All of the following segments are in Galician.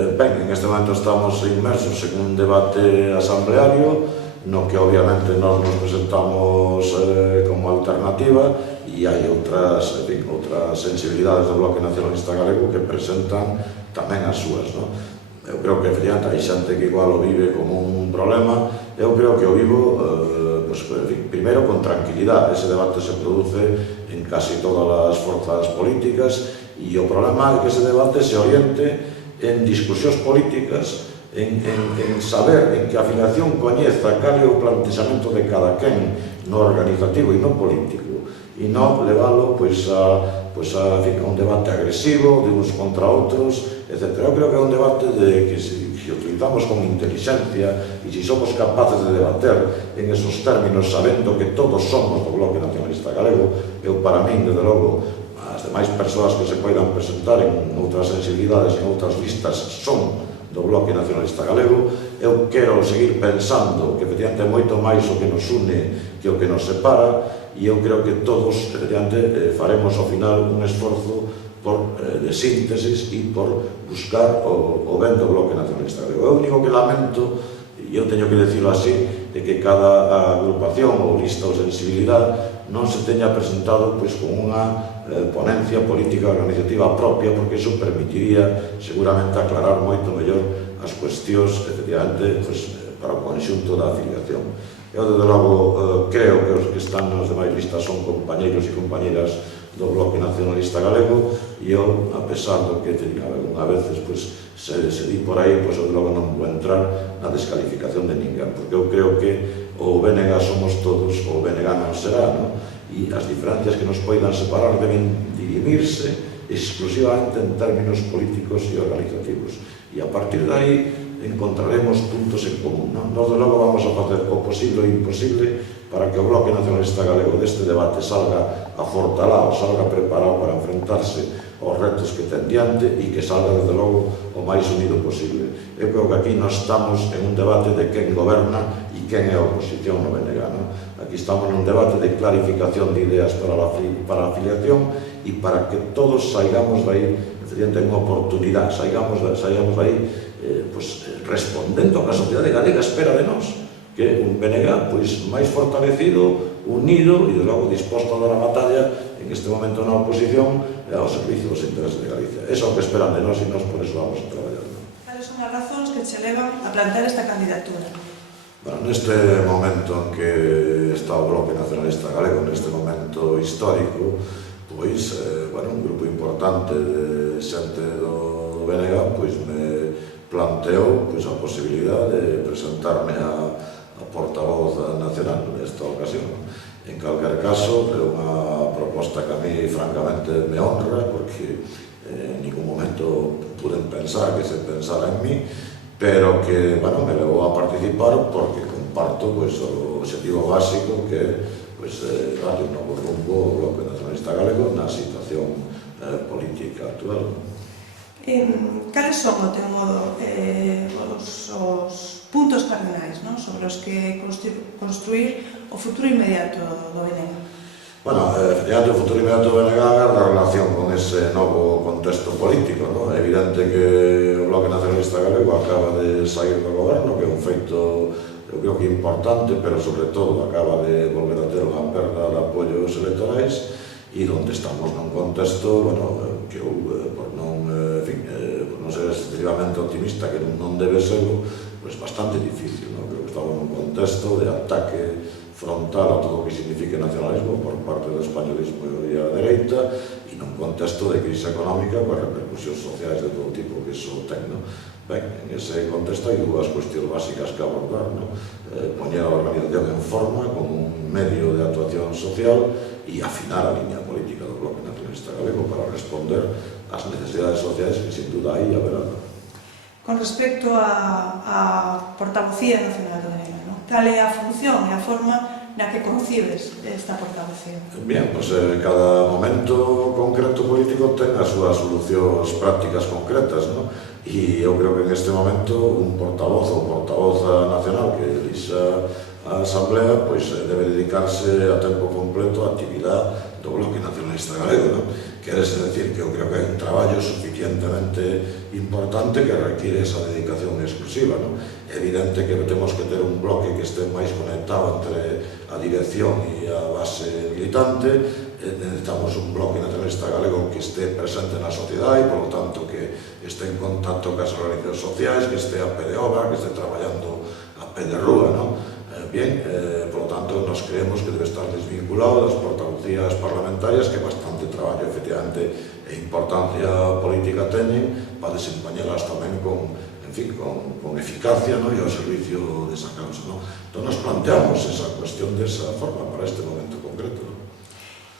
Ben, en este momento estamos inmersos en un debate asambleario no que obviamente nós nos presentamos como alternativa e hai outras sensibilidades do Bloque Nacionalista Galego que presentan tamén as súas, non? Eu creo que, efectivamente, hai xente que igual o vive como un problema. Eu creo que o vivo, primeiro, con tranquilidade. Ese debate se produce en casi todas as forzas políticas e o problema é que ese debate se oriente en discusións políticas, en saber, en que a afiliación coñeza cal é o plantexamento de cada quen no organizativo e no político, e non leválo a un debate agresivo de uns contra outros, etc. Eu creo que é un debate de que se utilizamos con inteligencia e se somos capaces de debater en esos términos sabendo que todos somos do Bloque Nacionalista Galego, eu para min, desde logo, as demais persoas que se poidan presentar en outras sensibilidades, en outras listas, son do Bloque Nacionalista Galego. Eu quero seguir pensando que, efectivamente, é moito máis o que nos une que o que nos separa, e eu creo que todos, efectivamente, faremos ao final un esforzo de síntesis e por buscar o ben do Bloque Nacionalista Galego. O único que lamento, e eu teño que decirlo así, de que cada agrupación ou lista ou sensibilidade non se teña presentado con unha ponencia política organizativa propia, porque iso permitiría seguramente aclarar moito mellor as cuestións, efectivamente, para o conxunto da afiliación. Eu, desde logo, creo que os que están nas demais listas son compañeiros e compañeras do Bloque Nacionalista Galego, e eu, a pesar do que a veces se di por aí, eu logo non vou entrar na descalificación de ninguén, porque eu creo que o BNG somos todos, o BNG non será, non? E as diferencias que nos poidan separar deben dirimirse exclusivamente en términos políticos e organizativos, e a partir de aí encontraremos puntos en común, non? Nós, de logo, vamos a facer o posible e imposible para que o Bloque Nacionalista Galego deste debate salga afortalado, salga preparado para enfrentarse aos retos que ten diante e que salga, desde logo, o máis unido posible. Eu creo que aquí nós estamos en un debate de quen goberna e quen é a oposición no BNG, non? Aquí estamos nun debate de clarificación de ideas para a afiliación e para que todos saigamos de aí, efectivamente, en unha oportunidade, saigamos de aí respondendo ao que a sociedade galega espera de nós, que é un BNG máis fortalecido, unido e, de logo, disposto a dar a batalla en este momento na oposición e ao servicio dos intereses de Galicia. Eso é o que esperan de nós e nós por eso vamos a traballar. Cales son as razóns que che levan a plantear esta candidatura? Bueno, neste momento en que está o Bloque Nacionalista Galego, neste momento histórico, un grupo importante de xente do BNG me planteou a posibilidade de presentarme a portavoz nacional nesta ocasión. En calquer caso, é unha proposta que a mí, francamente, me honra, porque en ningún momento pude pensar que se pensara en mí, pero que, me levou a participar porque comparto o objetivo básico que é darle un novo rumbo ao Bloque Nacionalista Galego na situación política actual. Cales son, ao teu modo, os puntos cardinais sobre os que construir o futuro inmediato do BNG? Efectivamente, o futuro inmediato do BNG é a relación con ese novo contexto político. É evidente que o Bloque Nacionalista Galego acaba de sair do goberno, que é un feito, eu creo que importante, pero, sobre todo, acaba de volver a ter unha perda de apoios electorais e onde estamos nun contexto que eu, por non ser excesivamente optimista, que non debe serlo, bastante difícil. Creo que estamos nun contexto de ataque frontal a todo o que signifique nacionalismo por parte do españolismo e da dereita, e nun contexto de crise económica coas repercusións sociais de todo tipo que iso ten. Ben, en ese contexto hai dúas cuestións básicas que abordar. Poñer a organización en forma como un medio de actuación social e afinar a liña política do Bloque Nacionalista Galego para responder ás necesidades sociais que, sin duda, aí haberá. Con respecto á portavocía nacional do BNG, cal é a función e a forma na que concibes esta portavocía? Bien, cada momento concreto político ten as súas solucións prácticas concretas, e eu creo que en este momento un portavoz ou portavoza nacional que elixa a Asamblea debe dedicarse a tempo completo á actividade do Bloque Nacionalista Galego, non? Queres decir que eu creo que hai un traballo suficientemente importante que requiere esa dedicación exclusiva, non? É evidente que temos que ter un bloque que este máis conectado entre a dirección e a base militante. Necesitamos un Bloque Nacionalista Galego que este presente na sociedade e, por lo tanto, que este en contacto cas organizacións sociais, que este a pé de obra, que este traballando a pé de rúa, non? Bien, por lo tanto, nos creemos que debe estar desvinculado das portavocías parlamentarias, que bastante traballo, efectivamente, e importancia política teñen para desempeñalas tamén con, en fin, con eficacia, non? E ao servicio desa causa, non? Entón, nos planteamos esa cuestión desa forma para este momento concreto, non?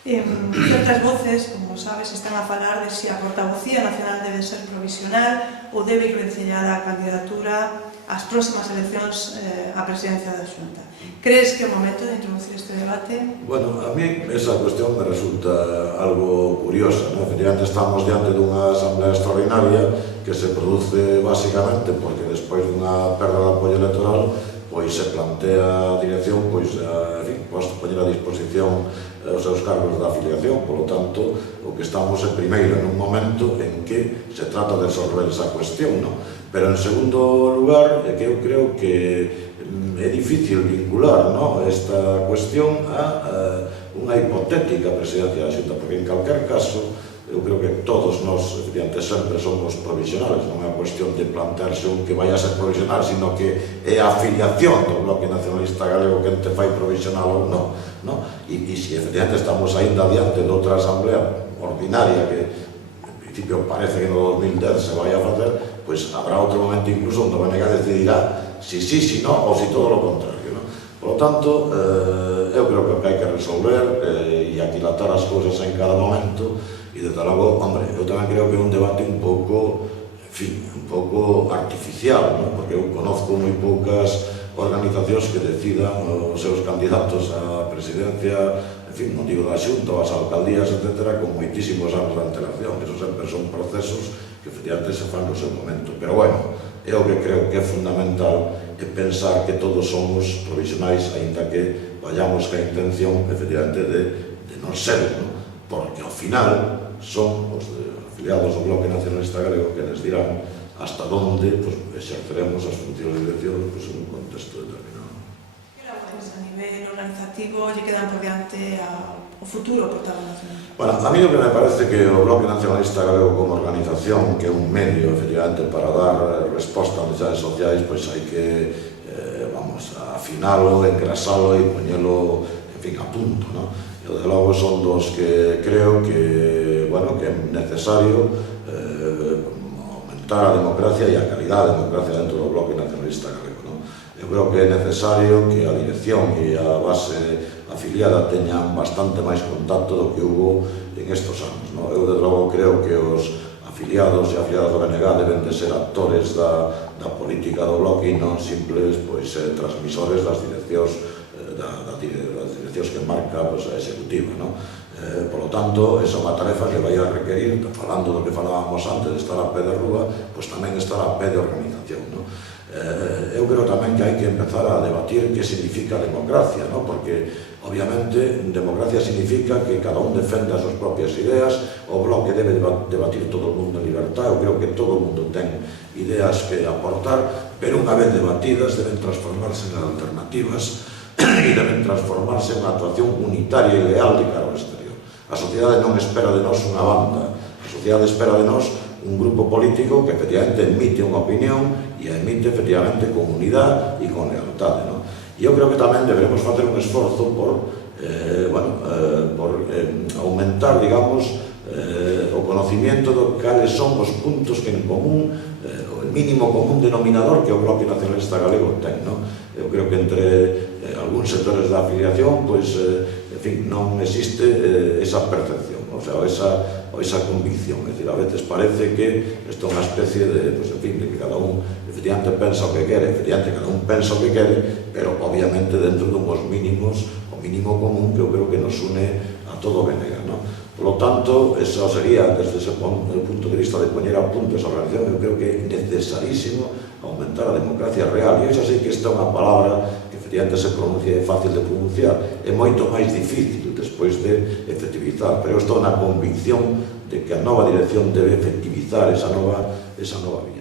Ciertas voces, como sabes, están a falar de si a portavocía nacional debe ser provisional ou debe ir vencellada a candidatura ás próximas eleccións á presidencia da Xunta. Crees que é o momento de introducir este debate? Bueno, a mí esa cuestión me resulta algo curiosa, ¿no? Efectivamente, estamos diante dunha asamblea extraordinaria que se produce basicamente porque despois dunha perda de apoio electoral pois se plantea a dirección pois en fin, poñer a disposición os seus cargos de afiliación. Por lo tanto, o que estamos é primeiro en un momento en que se trata de resolver esa cuestión, ¿no? Pero en segundo lugar, é que eu creo que é difícil vincular, ¿no?, esta cuestión a unha hipotética presidencia da Xunta, porque en calquer caso eu creo que todos nós, efectivamente, sempre somos provisionales, non é unha cuestión de plantearse un que vai a ser provisional, sino que é a afiliación do Bloque Nacionalista Galego que te fai provisional ou non, non? E se efectivamente estamos ainda adiante de outra asamblea ordinaria que en principio parece que no 2010 se vai a facer, pois habrá outro momento incluso onde o BNG decidirá si sí, si no, ou si todo lo contrario, non? Por lo tanto, eu creo que hai que resolver e aquilatar as cousas en cada momento. E, desde logo, hombre, eu tamén creo que é un debate un pouco, en fin, un pouco artificial, non? Porque eu conozco moi poucas organizacións que decidan os seus candidatos á presidencia, en fin, non digo da Xunta, as alcaldías, etc., con moitísimos anos de antelación. Esos sempre son procesos que, efectivamente, se fan no seu momento. Pero, bueno, é o que creo que é fundamental é pensar que todos somos provisionais, aínda que vayamos ca intención, efectivamente, de non ser, non? Porque, ao final, son os afiliados do Bloque Nacionalista Galego que les dirán hasta onde exerceremos as funcións de dirección en un contexto determinado. Que labores a nivel organizativo lle quedan por diante ao futuro portavoz nacional? Bueno, a mí o que me parece que o Bloque Nacionalista Galego como organización, que é un medio, efectivamente, para dar resposta a necesidades sociais, pois hai que, vamos, afinalo, engrasalo e poñelo, en fin, a punto, non? Desde logo son dos que creo que, bueno, que é necesario aumentar a democracia e a calidad da democracia dentro do Bloque Nacionalista Galego, non? Eu creo que é necesario que a dirección e a base afiliada teñan bastante máis contacto do que hubo en estos anos, non? Eu, desde logo, creo que os afiliados e afiliadas do BNG deben de ser actores da política do Bloque e non simples, pois, transmisores das direccións que marca a executiva, non? Por lo tanto, esa é unha tarefa que vai a requerir, falando do que falábamos antes, de estar a pé de rúa, pois tamén estar a pé de organización, non? Eu creo tamén que hai que empezar a debatir que significa democracia, non? Porque, obviamente, democracia significa que cada un defende as súas propias ideas, o Bloque debe debatir todo o mundo en libertad. Eu creo que todo o mundo ten ideas que aportar, pero unha vez debatidas deben transformarse en alternativas e deben transformarse en unha actuación unitaria e leal de cara ao exterior. A sociedade non espera de nós unha banda, a sociedade espera de nós un grupo político que efectivamente emite unha opinión e a emite efectivamente con unidade e con lealtade, non? E eu creo que tamén deberemos facer un esforzo por aumentar, digamos, o conocimiento de cales son os puntos que en común, o mínimo común denominador que o Bloque Nacionalista Galego ten, non? Eu creo que entre algúns sectores da afiliación, pois, en fin, non existe esa percepción, o sea, esa convicción. É dicir, a veces parece que isto é unha especie de, pois, en fin, de que cada un efectivamente pensa o que quere, efectivamente cada un pensa o que quere, pero obviamente dentro dunhos mínimos, o mínimo común que eu creo que nos une a todo o BNG, non? Por lo tanto, eso sería, desde ese punto de vista de poñer a punto esa organización, eu creo que é necesarísimo aumentar a democracia real. E iso sí que esta é unha palabra que efectivamente se pronuncia, é fácil de pronunciar, é moito máis difícil despois despois de efectivizar. Pero eu estou na convicción de que a nova dirección debe efectivizar esa nova vía.